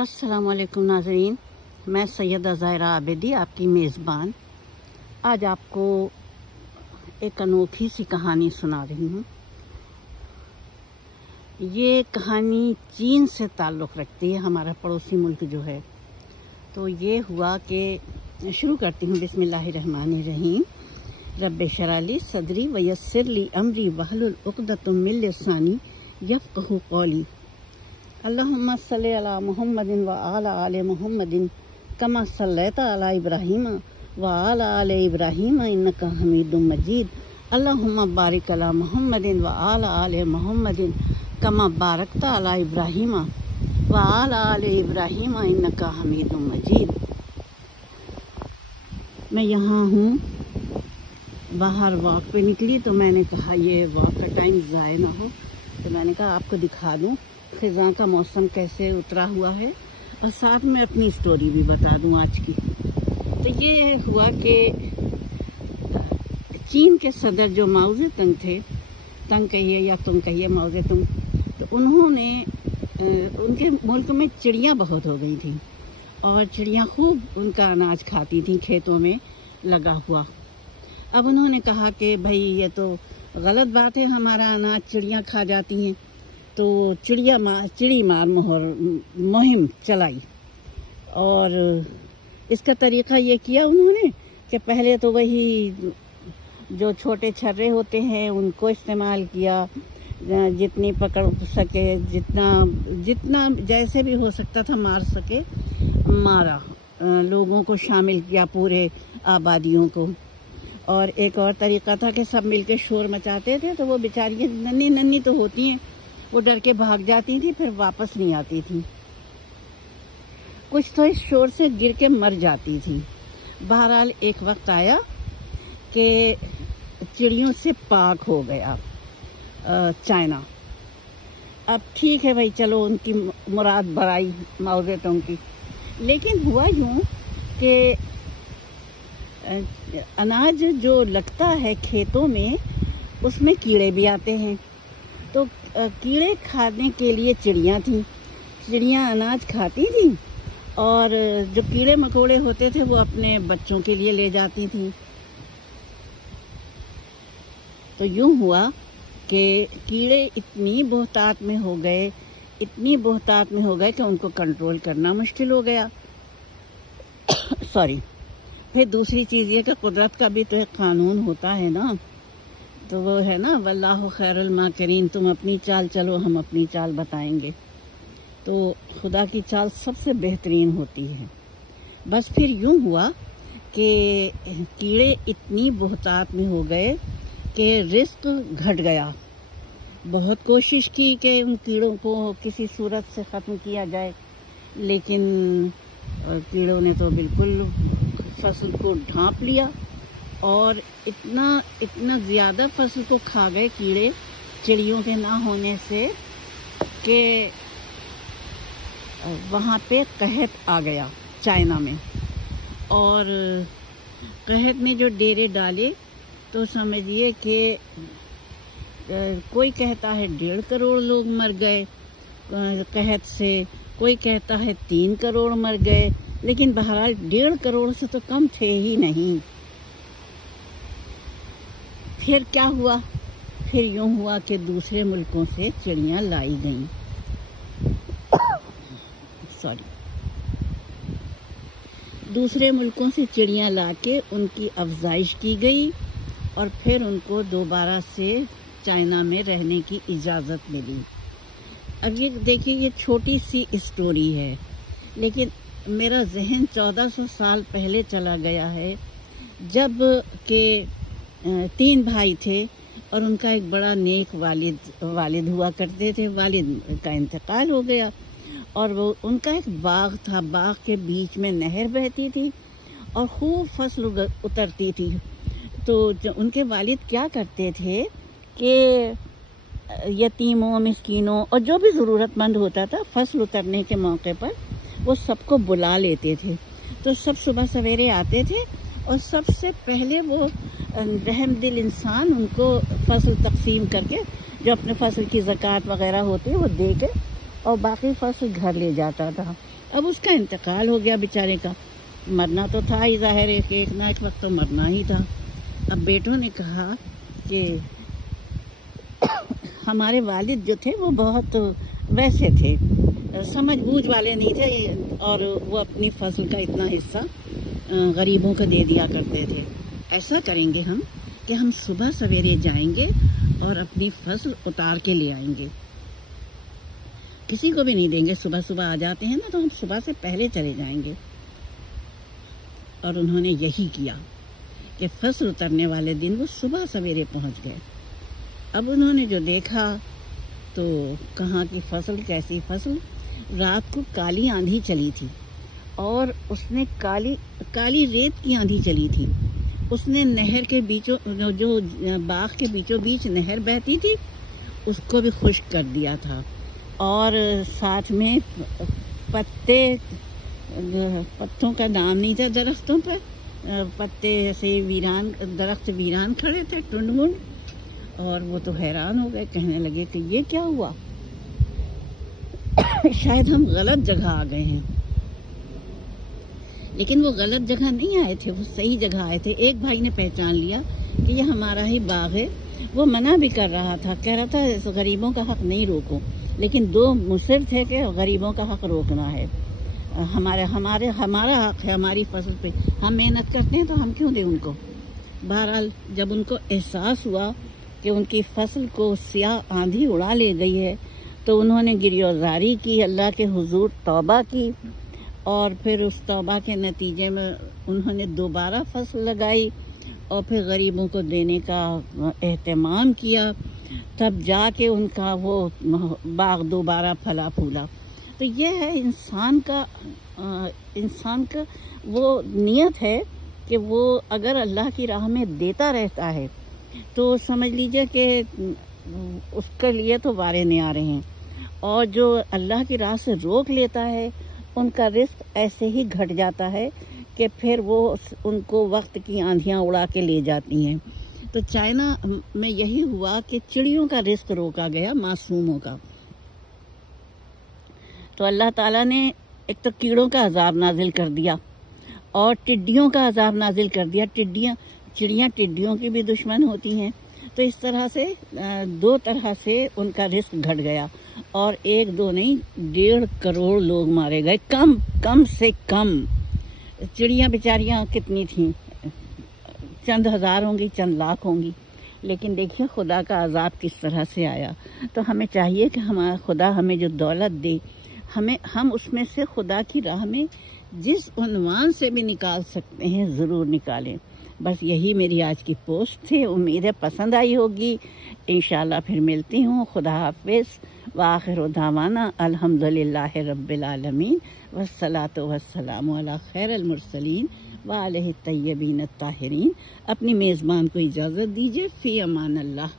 السلام علیکم ناظرین، میں سیدہ ظاہرہ عابدی آپ کی میزبان آج آپ کو ایک انوکھی سی کہانی سنا رہی ہوں۔ یہ کہانی چین سے تعلق رکھتی ہے، ہمارا پڑوسی ملک جو ہے۔ تو یہ ہوا کہ شروع کرتی ہوں، بسم اللہ الرحمن الرحیم۔ رب اشرح لی صدری ویسر لی امری واحلل عقدۃ من لسانی یفقہوا قولی۔ اللہم صلی علی محمد وعلی آل محمد کما صلیت علی ابراہیم وعلی آل ابراہیم انک حمید مجید۔ اللہم بارک علی محمد وعلی آل محمد کما بارکت علی ابراہیم وعلی آل ابراہیم انک حمید مجید۔ میں یہاں ہوں، باہر واک پہ نکلی تو میں نے کہا یہ واک کا ٹائم ضائع نہ ہو، تو میں نے کہا آپ کو دکھا دوں خزاں کا موسم کیسے اترا ہوا ہے، اور ساتھ میں اپنی سٹوری بھی بتا دوں آج کی۔ تو یہ ہوا کہ چین کے صدر جو ماؤ زے تنگ تھے، تنگ کہیے یا تم کہیے، ماؤ زے تنگ، تو انہوں نے ان کے ملک میں چڑیاں بہت ہو گئی تھیں، اور چڑیاں خوب ان کا اناج کھاتی تھیں کھیتوں میں لگا ہوا۔ اب انہوں نے کہا کہ بھائی یہ تو غلط بات ہے، ہمارا اناج چڑیاں کھا جاتی ہیں، تو چڑی مار مہم چلائی۔ اور اس کا طریقہ یہ کیا انہوں نے کہ پہلے تو وہی جو چھوٹے چھرے ہوتے ہیں ان کو استعمال کیا، جتنی پکڑ سکے، جتنا جیسے بھی ہو سکتا تھا مار سکے مارا، لوگوں کو شامل کیا، پورے آبادیوں کو۔ اور ایک اور طریقہ تھا کہ سب مل کے شور مچاتے تھے، تو وہ بیچاریاں ننھی تو ہوتی ہیں، وہ ڈر کے بھاگ جاتی تھی، پھر واپس نہیں آتی تھی، کچھ تو اس شور سے گر کے مر جاتی تھی۔ بہرحال ایک وقت آیا کہ چڑیوں سے پاک ہو گیا چائنا۔ اب ٹھیک ہے بھائی، چلو ان کی مراد بڑائی ماؤ زے تونگ کی، لیکن ہوا یوں کہ اناج جو لگتا ہے کھیتوں میں اس میں کیڑے بھی آتے ہیں، تو کیڑے کھانے کے لیے چڑیاں تھیں، چڑیاں اناج کھاتی تھیں، اور جو کیڑے مکوڑے ہوتے تھے وہ اپنے بچوں کے لیے لے جاتی تھیں۔ تو یوں ہوا کہ کیڑے اتنی بہتات میں ہو گئے کہ ان کو کنٹرول کرنا مشکل ہو گیا۔ پھر دوسری چیز یہ کہ قدرت کا بھی تو ایک قانون ہوتا ہے نا، تو وہ ہے نا واللہ خیر الماکرین، تم اپنی چال چلو، ہم اپنی چال بتائیں گے۔ تو خدا کی چال سب سے بہترین ہوتی ہے۔ بس پھر یوں ہوا کہ کیڑے اتنی بہتات میں ہو گئے کہ رزق گھٹ گیا۔ بہت کوشش کی کہ ان کیڑوں کو کسی صورت سے ختم کیا جائے، لیکن کیڑوں نے تو بالکل فصل کو ڈھانپ لیا، اور اتنا زیادہ فصل کو کھا گئے کیڑے چڑیوں کے نہ ہونے سے کہ وہاں پہ قحط آ گیا چائنا میں۔ اور قحط نے جو ڈیرے ڈالے تو سمجھیے کہ کوئی کہتا ہے 1.5 کروڑ لوگ مر گئے قحط سے، کوئی کہتا ہے 3 کروڑ مر گئے، لیکن بہرحال 1.5 کروڑ سے تو کم تھے ہی نہیں۔ پھر کیا ہوا؟ پھر یوں ہوا کہ دوسرے ملکوں سے چڑیاں لائی گئیں، دوسرے ملکوں سے چڑیاں لا کے ان کی افزائش کی گئی، اور پھر ان کو دوبارہ سے چائنا میں رہنے کی اجازت ملی۔ اب یہ دیکھیے، یہ چھوٹی سی اسٹوری ہے، لیکن میرا ذہن 1400 سال پہلے چلا گیا ہے، جب کہ 3 بھائی تھے، اور ان کا ایک بڑا نیک والد ہوا کرتے تھے۔ والد کا انتقال ہو گیا، اور وہ ان کا ایک باغ تھا، باغ کے بیچ میں نہر بہتی تھی اور خوب فصل اترتی تھی۔ تو ان کے والد کیا کرتے تھے کہ یتیموں، مسکینوں اور جو بھی ضرورت مند ہوتا تھا، فصل اترنے کے موقع پر وہ سب کو بلا لیتے تھے۔ تو سب صبح سویرے آتے تھے، اور سب سے پہلے وہ رحم دل انسان ان کو فصل تقسیم کر کے، جو اپنے فصل کی زکوٰۃ وغیرہ ہوتی ہے وہ دے کے، اور باقی فصل گھر لے جاتا تھا۔ اب اس کا انتقال ہو گیا بیچارے کا، مرنا تو تھا ہی، ظاہر ہے کہ ایک نہ ایک وقت تو مرنا ہی تھا۔ اب بیٹوں نے کہا کہ ہمارے والد جو تھے وہ بہت ویسے تھے، سمجھ بوجھ والے نہیں تھے، اور وہ اپنی فصل کا اتنا حصہ غریبوں کو دے دیا کرتے تھے۔ ایسا کریں گے ہم کہ ہم صبح سویرے جائیں گے اور اپنی فصل اتار کے لے آئیں گے، کسی کو بھی نہیں دیں گے۔ صبح صبح آ جاتے ہیں نا، تو ہم صبح سے پہلے چلے جائیں گے۔ اور انہوں نے یہی کیا کہ فصل اترنے والے دن وہ صبح سویرے پہنچ گئے۔ اب انہوں نے جو دیکھا تو کہاں کی فصل، کیسی فصل، رات کو کالی آندھی چلی تھی، اور اس نے کالی ریت کی آندھی چلی تھی۔ اس نے نہر کے بیچوں، جو باغ کے بیچوں بیچ نہر بہتی تھی، اس کو بھی خشک کر دیا تھا، اور ساتھ میں پتوں کا نام نہیں تھا درختوں پر، پتے ایسے درخت ویران کھڑے تھے ٹنڈ منڈ۔ اور وہ تو حیران ہو گئے، کہنے لگے کہ یہ کیا ہوا، شاید ہم غلط جگہ آ گئے ہیں۔ لیکن وہ غلط جگہ نہیں آئے تھے، وہ صحیح جگہ آئے تھے۔ ایک بھائی نے پہچان لیا کہ یہ ہمارا ہی باغ ہے، وہ منع بھی کر رہا تھا، کہہ رہا تھا غریبوں کا حق نہیں روکو، لیکن دو مصر تھے کہ غریبوں کا حق روکنا ہے، ہمارا حق ہے ہماری فصل پہ، ہم محنت کرتے ہیں تو ہم کیوں دیں ان کو۔ بہرحال جب ان کو احساس ہوا کہ ان کی فصل کو سیاہ آندھی اڑا لے گئی ہے، تو انہوں نے گریزاری کی، اللہ کے حضور توبہ کی، اور پھر اس توبہ کے نتیجے میں انہوں نے دوبارہ فصل لگائی، اور پھر غریبوں کو دینے کا اہتمام کیا، تب جا کے ان کا وہ باغ دوبارہ پھلا پھولا۔ تو یہ ہے انسان کا وہ نیت ہے کہ وہ اگر اللہ کی راہ میں دیتا رہتا ہے تو سمجھ لیجئے کہ اس کے لیے تو وارے نہیں آ رہے ہیں، اور جو اللہ کی راہ سے روک لیتا ہے ان کا رزق ایسے ہی گھٹ جاتا ہے کہ پھر وہ ان کو وقت کی آندھیاں اڑا کے لے جاتی ہیں۔ تو چائنا میں یہی ہوا کہ چڑیوں کا رزق روکا گیا، معصوموں کا۔ تو اللہ تعالیٰ نے ایک تو کیڑوں کا عذاب نازل کر دیا، اور ٹڈیوں کا عذاب نازل کر دیا۔ چڑیاں ٹڈیوں کی بھی دشمن ہوتی ہیں، تو اس طرح سے دو طرح سے ان کا رزق گھٹ گیا، اور ایک دو نہیں 1.5 کروڑ لوگ مارے گئے، کم سے کم۔ چڑیاں بیچاریاں کتنی تھیں، چند ہزار ہوں گی، چند لاکھ ہوں گی، لیکن دیکھیے خدا کا عذاب کس طرح سے آیا۔ تو ہمیں چاہیے کہ ہمارا خدا ہمیں جو دولت دے، ہم اس میں سے خدا کی راہ میں جس عنوان سے بھی نکال سکتے ہیں ضرور نکالیں۔ بس یہی میری آج کی پوسٹ تھی، امید ہے پسند آئی ہوگی۔ انشاءاللہ پھر ملتی ہوں، خدا حافظ، وآخر دعوانا الحمدللہ رب العالمین، والصلاۃ والسلام علی خیر المرسلین وعلیہ الطیبین الطاہرین۔ اپنی میزبان کو اجازت دیجیے، فی امان اللہ۔